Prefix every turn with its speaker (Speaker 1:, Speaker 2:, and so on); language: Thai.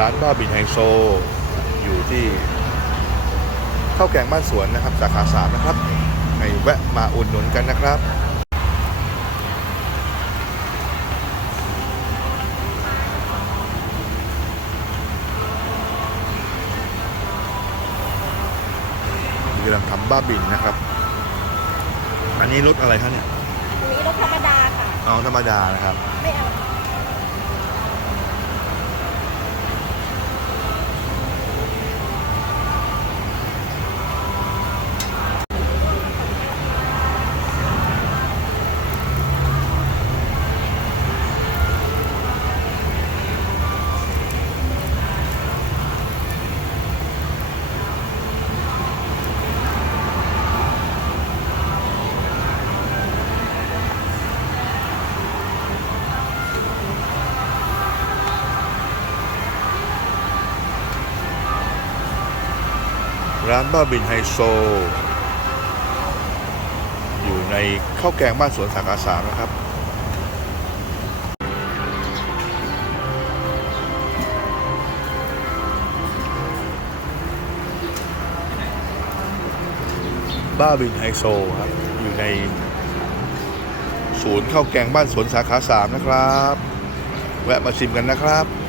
Speaker 1: ร้านบ้าบินไฮโซ อยู่ที่ข้าวแกงบ้านสวนนะครับ สาขาสามนะครับในแวะมาอุดหนุนกันนะครับกำลังทำบ้าบินนะครับ อันนี้รสอะไรครับเนี่ย
Speaker 2: อันนี้รสธรรมดาค่ะ
Speaker 1: เอาธรรมดานะครับ
Speaker 2: ไม่เอา
Speaker 1: ร้านบ้าบินไฮโซ อยู่ในข้าวแกงบ้านสวนสาขาสามนะครับบ้าบินไฮโซครับ อยู่ใน ศูนย์ข้าวแกงบ้านสวนสาขาสามนะครับ แวะมาชิมกันนะครับ